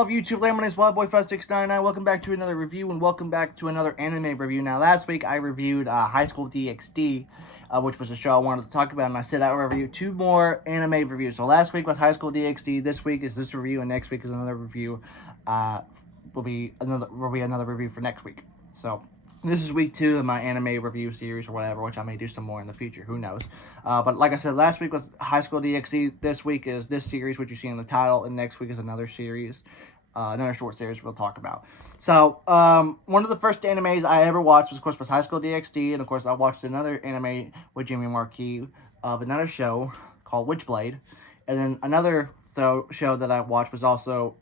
all of YouTube land? My name is WildBoy5699. Welcome back to another review, and welcome back to another anime review. Now, last week I reviewed High School DxD, which was a show I wanted to talk about, and I said I would review two more anime reviews. So last week was High School DxD. This week is this review, and next week is another review. Will be another review for next week. So this is week 2 of my anime review series or whatever, which I may do some more in the future. Who knows? But like I said, last week was High School DxD. This week is this series, which you see in the title, and next week is another series, another short series we'll talk about. So one of the first animes I ever watched was, of course, High School DxD, and of course I watched another anime with Jamie Marquis of another show called Witchblade, and then another show that I watched was also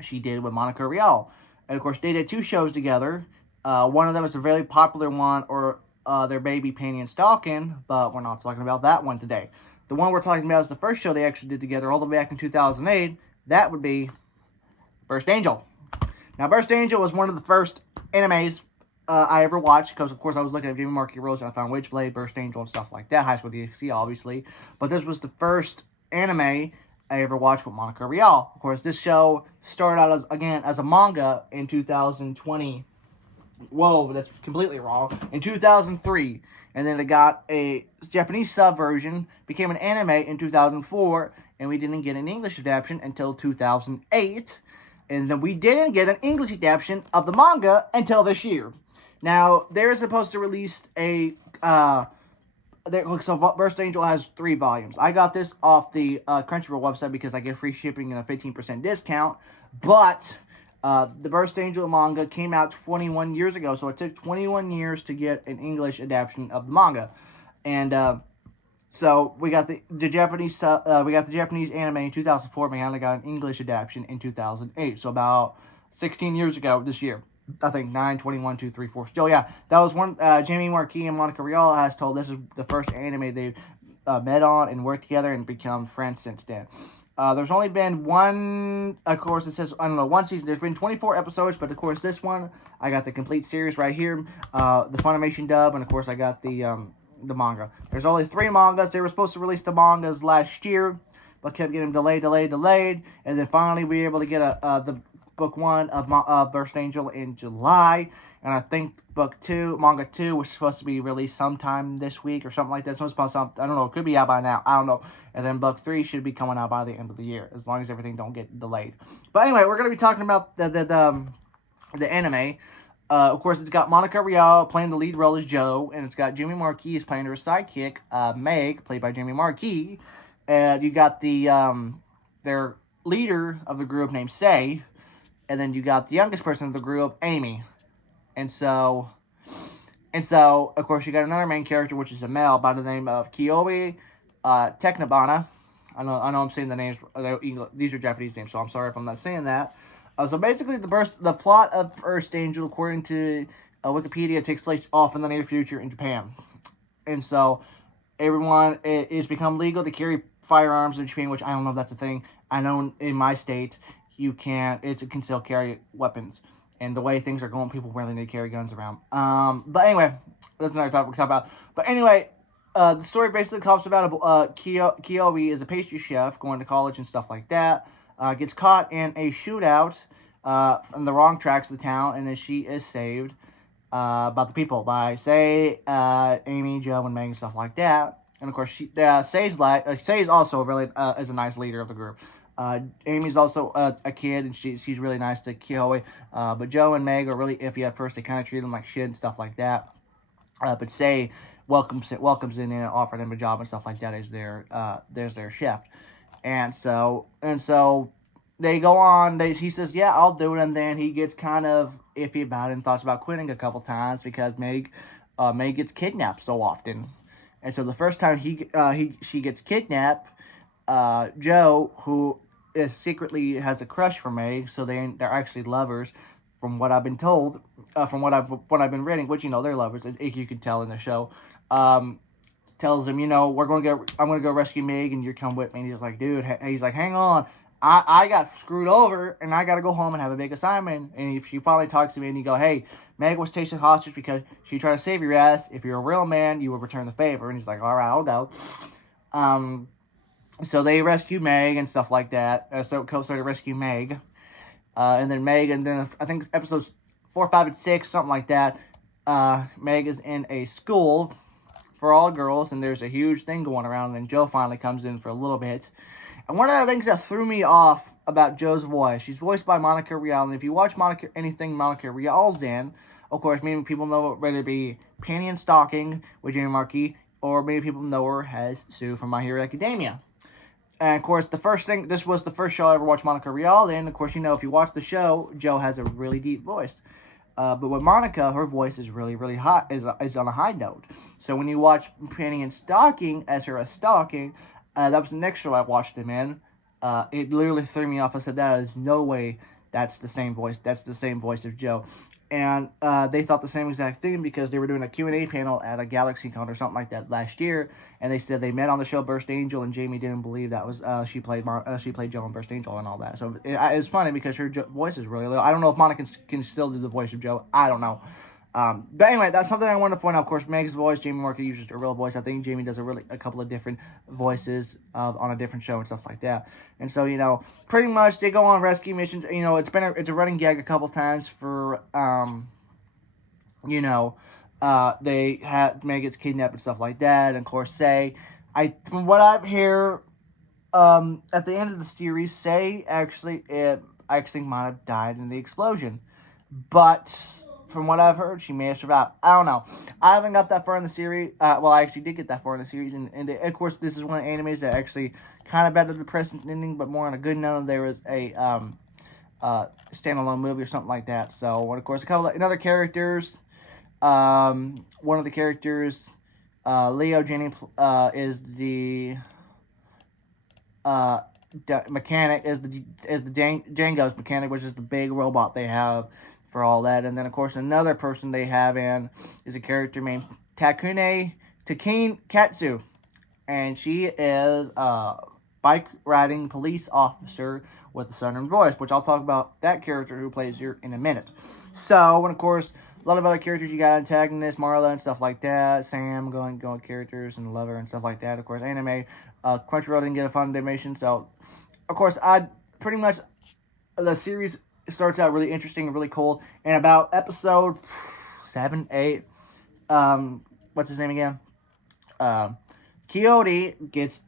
she did with Monica Rial, and of course they did 2 shows together. One of them is a very popular one, or their baby painting and stalking, but we're not talking about that one today. The one we're talking about is the first show they actually did together all the way back in 2008. That would be Burst Angel. Now, Burst Angel was one of the first animes I ever watched, because, of course, I was looking at Jamie Marquis Rose, and I found Witchblade, Burst Angel, and stuff like that. High School DxD, obviously. But this was the first anime I ever watched with Monica Rial. Of course, this show started out, as a manga in 2020. Whoa, that's completely wrong. In 2003. And then it got a Japanese subversion, became an anime in 2004, and we didn't get an English adaptation until 2008. And then we didn't get an English adaptation of the manga until this year. Now, they're supposed to release a... so Burst Angel has 3 volumes. I got this off the Crunchyroll website because I get free shipping and a 15% discount. But the Burst Angel manga came out 21 years ago, so it took 21 years to get an English adaptation of the manga. And so we got the Japanese anime in 2004. We only got an English adaptation in 2008. So about 16 years ago this year. I think 9, 21, 2, 3, 4. Still, yeah, that was one. Jamie Marquis and Monica Rial has told this is the first anime they've met on and worked together and become friends since then. There's only been one, of course, it says, one season. There's been 24 episodes, but of course this one, I got the complete series right here, the Funimation dub, and of course I got the manga. There's only 3 mangas. They were supposed to release the mangas last year, but kept getting delayed, and then finally we were able to get the book 1 of Burst Angel in July, and I think manga 2 was supposed to be released sometime this week or something like that. So it's supposed to, I don't know, it could be out by now, I don't know. And then book 3 should be coming out by the end of the year, as long as everything don't get delayed. But anyway, we're going to be talking about the anime. Of course, it's got Monica Rial playing the lead role as Joe, and it's got Jamie Marquis playing her sidekick, Meg, played by Jamie Marquis. And you got their leader of the group named Sei, and then you got the youngest person of the group, Amy. And so, of course, you got another main character, which is a male by the name of Kiyomi Teknabana. I know I'm saying the names, these are Japanese names, so I'm sorry if I'm not saying that. So basically, the plot of Burst Angel, according to Wikipedia, takes place off in the near future in Japan. And so, everyone is become legal to carry firearms in Japan, which I don't know if that's a thing. I know in my state, you can still carry weapons. And the way things are going, people really need to carry guns around. But anyway, that's another topic we can talk about. But anyway, the story basically talks about Kiyomi is a pastry chef going to college and stuff like that. Gets caught in a shootout on the wrong tracks of the town, and then she is saved by the people, by Amy, Joe, and Meg, and stuff like that. And of course, Sei's also really is a nice leader of the group. Amy's also a kid, and she's really nice to Kiyomi. But Joe and Meg are really iffy at first. They kind of treat them like shit and stuff like that. But Sei welcomes in and offers them a job and stuff like that as their chef. And so they go on. He says, "Yeah, I'll do it," and then he gets kind of iffy about it and thoughts about quitting a couple times because Meg gets kidnapped so often. And so the first time she gets kidnapped, Joe, who secretly has a crush for Meg, so they're actually lovers, from what I've been told, from what I've been reading, which they're lovers, you can tell in the show. Tells him, I'm gonna go rescue Meg, and you come with me. And he's like, dude, he's like, hang on, I got screwed over, and I gotta go home and have a big assignment. And she finally talks to me, and you go, hey, Meg was taken hostage because she tried to save your ass. If you're a real man, you would return the favor. And he's like, all right, I'll go. So they rescue Meg and stuff like that. So started rescue Meg, and then Meg, and then I think episodes 4, 5, and 6, something like that. Meg is in a school for all girls, and there's a huge thing going around. And Joe finally comes in for a little bit. And one of the things that threw me off about Joe's voice, she's voiced by Monica Rial. And if you watch anything Monica Rial's in, of course, maybe people know whether it be Panty and Stocking with Jamie Marchi, or maybe people know her as Sue from My Hero Academia. And of course, this was the first show I ever watched Monica Rial in. Of course, if you watch the show, Joe has a really deep voice. But with Monica, her voice is really, really high, is on a high note. So when you watch Panty and Stocking as her as Stocking, that was the next show I watched him in. It literally threw me off. I said, that is no way that's the same voice. That's the same voice of Joe. And they thought the same exact thing because they were doing a Q&A panel at a GalaxyCon or something like that last year, and they said they met on the show Burst Angel, and Jamie didn't believe that was she played Joe in Burst Angel and all that. So it was funny because her voice is really low. I don't know if Monica can still do the voice of Joe. I don't know. But anyway, that's something I wanted to point out. Of course, Meg's voice, Jamie Marchi uses a real voice. I think Jamie does a couple of different voices on a different show and stuff like that. And so, pretty much they go on rescue missions. It's a running gag a couple times for they had Meg gets kidnapped and stuff like that. And of course, from what I've heard, at the end of the series, I think might have died in the explosion, but from what I've heard, she may have survived. I don't know. I haven't got that far in the series. Well, I actually did get that far in the series, and of course, this is one of the animes that actually kind of better the present ending, but more on a good note. There was a standalone movie or something like that. So, of course, another characters. One of the characters, Leo Jenny, is the mechanic, is the Django's mechanic, which is the big robot they have for all that. And then, of course, another person they have in is a character named Takine Katsu. And she is a bike riding police officer with a southern voice, which I'll talk about that character who plays here in a minute. So, and of course, a lot of other characters. You got antagonists, Marla, and stuff like that. Sam, going characters, and Lover, and stuff like that. Of course, anime. Crunchyroll didn't get a Funimation, so, of course, the series starts out really interesting and really cool. And about episode 7, 8, what's his name again? Coyote gets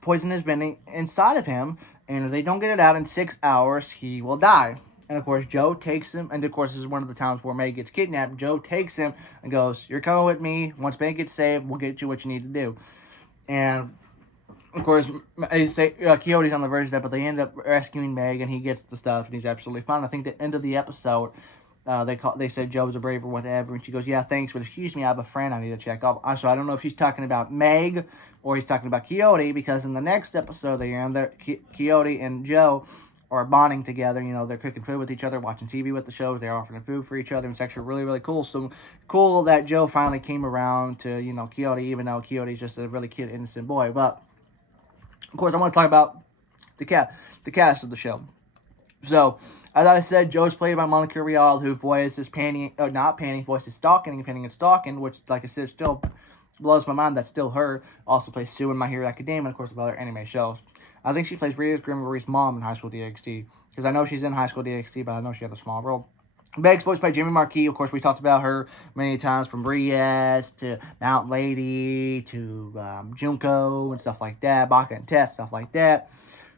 poisonous venom inside of him, and if they don't get it out in 6 hours, he will die. And of course, Joe takes him, and of course, this is one of the times where Meg gets kidnapped. Joe takes him and goes, "You're coming with me. Once Meg gets saved, we'll get you what you need to do." And of course, they say Coyote's on the verge of that, but they end up rescuing Meg, and he gets the stuff, and he's absolutely fine. I think the end of the episode, they said Joe's a brave or whatever, and she goes, "Yeah, thanks, but excuse me, I have a friend I need to check up." So I don't know if she's talking about Meg or he's talking about Coyote, because in the next episode Coyote and Joe are bonding together. They're cooking food with each other, watching TV with the shows. They're offering food for each other. And it's actually really, really cool. So cool that Joe finally came around to, Coyote, even though Coyote's just a really cute, innocent boy. But, of course, I want to talk about the cast of the show. So, as I said, Joe's played by Monica Rial, who voices voices Stalking, and Stalking, which, like I said, still blows my mind. That's still her. Also plays Sue in My Hero Academia, and of course, with other anime shows. I think she plays Rhea Grimberry's mom in High School DxD. Because I know she's in High School DxD, but I know she had a small role. Meg's voiced by Jamie Marchi. Of course, we talked about her many times, from Reyes to Mount Lady to Junko and stuff like that. Baka and Tess, stuff like that.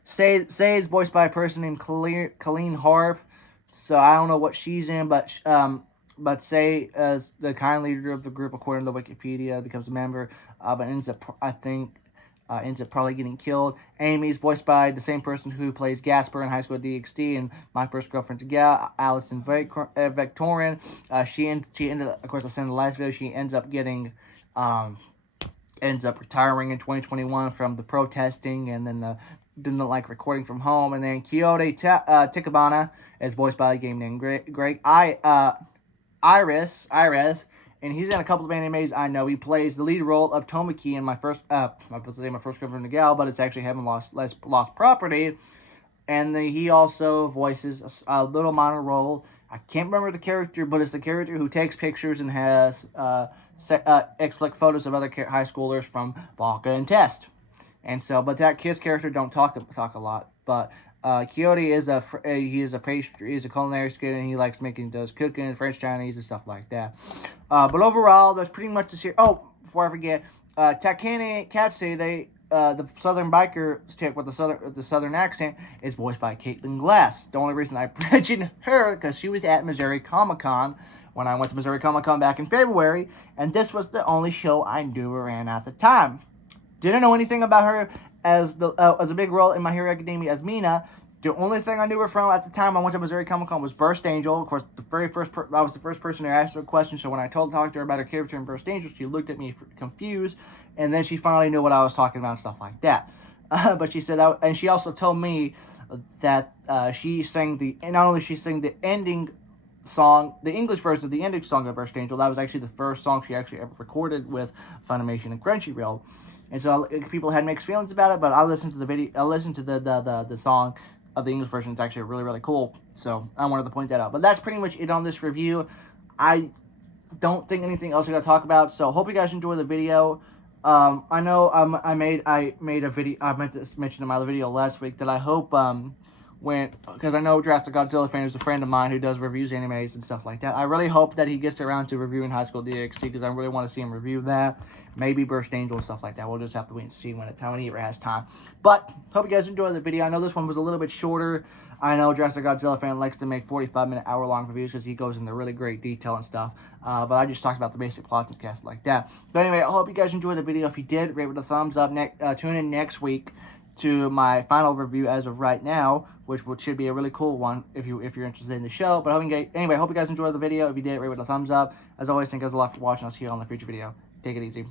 Say is voiced by a person named Colleen Harp. So I don't know what she's in, but Say, as the kind leader of the group, according to Wikipedia, becomes a member, but ends up probably getting killed. Amy is voiced by the same person who plays Gasper in High School DxD and My First Girlfriend's a Gal, Allison Victorian. She ended up, of course, I sent the last video. She ends up retiring in 2021 from the protesting, and then didn't like recording from home. And then Coyote Tikabana is voiced by a game named Greg Iris, and he's in a couple of animes I know. He plays the lead role of Tomiki in My First Girlfriend, a Gal, but it's actually Heaven Lost Property. And then he also voices a little minor role. I can't remember the character, but it's the character who takes pictures and has explicit photos of other high schoolers from Baka and Test. And so, but that Kiss character don't talk a lot. But Coyote is he's a culinary skid, and he likes does cooking, French, Chinese, and stuff like that. But overall, that's pretty much the series. Oh, before I forget, Takane Katsu, the Southern biker chick with the southern accent, is voiced by Caitlin Glass. The only reason I mentioned her because she was at Missouri Comic Con when I went to Missouri Comic Con back in February, and this was the only show I knew her in at the time. Didn't know anything about her as a big role in My Hero Academia as Mina. The only thing I knew her from at the time I went to Missouri Comic Con was Burst Angel. Of course, I was the first person to ask her a question. So when I talked to her about her character in Burst Angel, she looked at me confused, and then she finally knew what I was talking about and stuff like that. But she said that, and she also told me that she sang not only she sang the ending song, the English version of the ending song of Burst Angel. That was actually the first song she actually ever recorded with Funimation and Crunchyroll. And so people had mixed feelings about it, but I listened to the video. I listened to the song of the English version. It's actually really, really cool. So I wanted to point that out. But that's pretty much it on this review. I don't think anything else I got to talk about. So hope you guys enjoy the video. I know I made a video. I meant to mention in my video last week that I hope because I know Drastic Godzilla fan is a friend of mine who does reviews animes and stuff like that. I really hope that he gets around to reviewing High School DxD because I really want to see him review that. Maybe Burst Angel and stuff like that. We'll just have to wait and see when he ever has time. But hope you guys enjoyed the video. I know this one was a little bit shorter. I know Drastic Godzilla fan likes to make 45-minute, hour-long reviews because he goes into really great detail and stuff. But I just talked about the basic plots and cast like that. But anyway, I hope you guys enjoyed the video. If you did, rate with a thumbs up. Tune in next week to my final review as of right now, which should be a really cool one if you're interested in the show. But hope you guys enjoyed the video. If you did, rate with a thumbs up. As always, thank you guys a lot for watching. I'll see you on the future video. Take it easy.